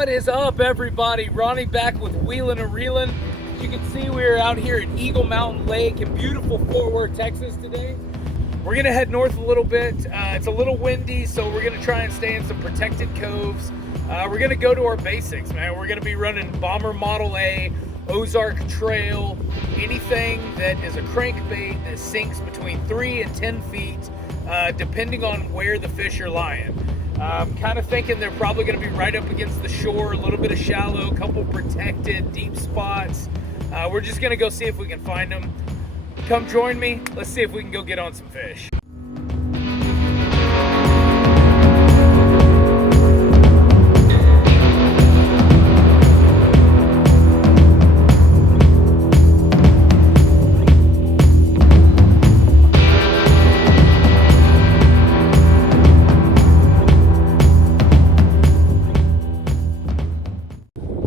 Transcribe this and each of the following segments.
What is up, everybody? Ronnie back with Wheelin' and Reelin'. As you can see, we're out here at Eagle Mountain Lake in beautiful Fort Worth, Texas today. We're gonna head north a little bit. It's a little windy, so we're gonna try and stay in some protected coves. We're gonna go to our basics, man. We're gonna be running Bomber Model A, Ozark Trail, anything that is a crankbait that sinks between 3 and 10 feet, depending on where the fish are lying. I'm kind of thinking they're probably going to be right up against the shore, a little bit of shallow, a couple protected deep spots. We're just going to go see if we can find them. Come join me. Let's see if we can go get on some fish.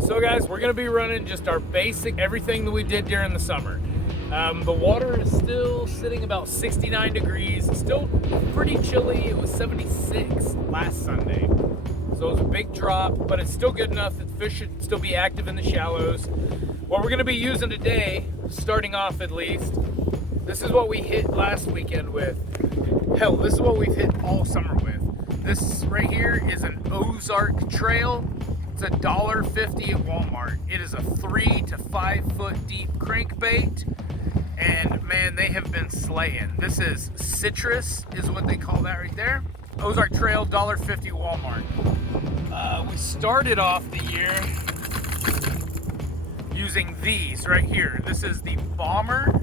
So guys, we're gonna be running just our basic, everything that we did during the summer. The water is still sitting about 69 degrees. It's still pretty chilly. It was 76 last Sunday. So it was a big drop, but it's still good enough that the fish should still be active in the shallows. What we're gonna be using today, starting off at least, this is what we hit last weekend with. Hell, this is what we've hit all summer with. This right here is an Ozark Trail. It's $1.50 at Walmart. It is a 3 to 5 foot deep crankbait, and man, they have been slaying. This is citrus, is what they call that right there. Ozark Trail, $1.50 Walmart. We started off the year using these right here. This is the Bomber.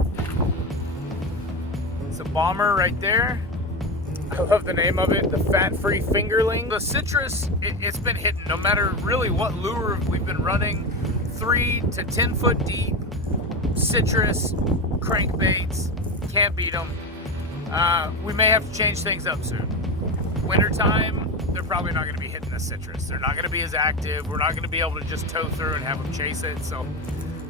It's a Bomber right there. I love the name of it, the fat-free fingerling. The citrus, it's been hitting no matter really what lure we've been running. 3 to 10 foot deep, citrus, crankbaits, can't beat them. We may have to change things up soon. Wintertime, they're probably not gonna be hitting the citrus. They're not gonna be as active. We're not gonna be able to just tow through and have them chase it. So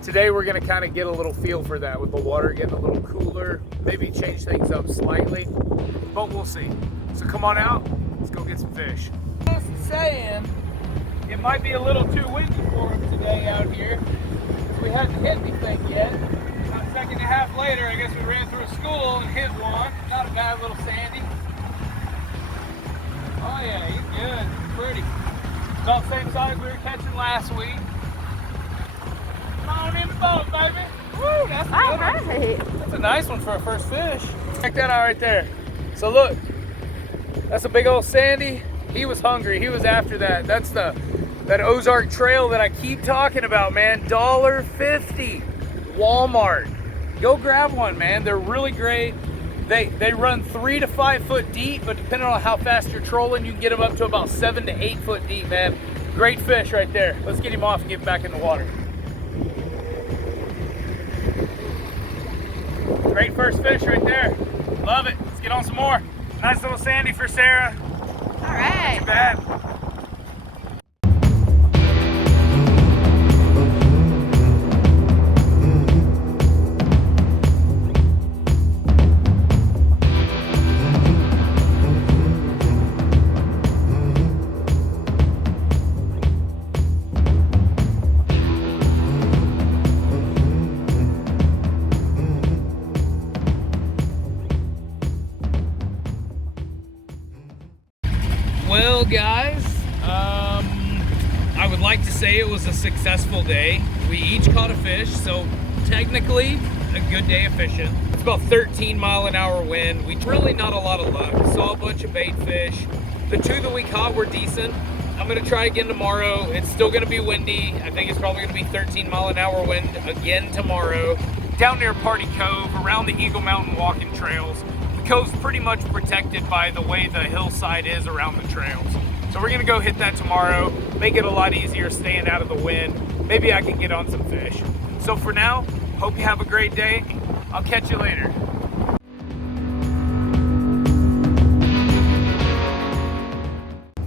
today we're gonna kind of get a little feel for that with the water getting a little cooler, maybe change things up slightly, but we'll see. So come on out, let's go get some fish. Just saying, it might be a little too windy for us today out here. So we haven't hit anything yet. About a second and a half later, I guess we ran through a school and hit one. Not a bad little sandy. Oh yeah, he's good, he's pretty. About the same size we were catching last week. Come on in the boat, baby. Woo, that's a good one. Right. That's a nice one for a first fish. Check that out right there. So look, that's a big old sandy. He was hungry, he was after that. That's that Ozark Trail that I keep talking about, man. $1.50 Walmart. Go grab one, man. They're really great. They run 3 to 5 foot deep, but depending on how fast you're trolling, you can get them up to about 7 to 8 foot deep, man. Great fish right there. Let's get him off and get him back in the water. Great first fish right there. Love it. Let's get on some more. Nice little sandy for Sarah. All right. Not too bad. Well, guys, I would like to say it was a successful day. We each caught a fish, so technically a good day of fishing. It's about 13-mile-an-hour wind. We really not a lot of luck. Saw a bunch of bait fish. The 2 that we caught were decent. I'm gonna try again tomorrow. It's still gonna be windy. I think it's probably gonna be 13-mile-an-hour wind again tomorrow. Down near Party Cove, around the Eagle Mountain walking trails. The cove's pretty much protected by the way the hillside is around the trails. So we're gonna go hit that tomorrow, make it a lot easier staying out of the wind. Maybe I can get on some fish. So for now, hope you have a great day. I'll catch you later.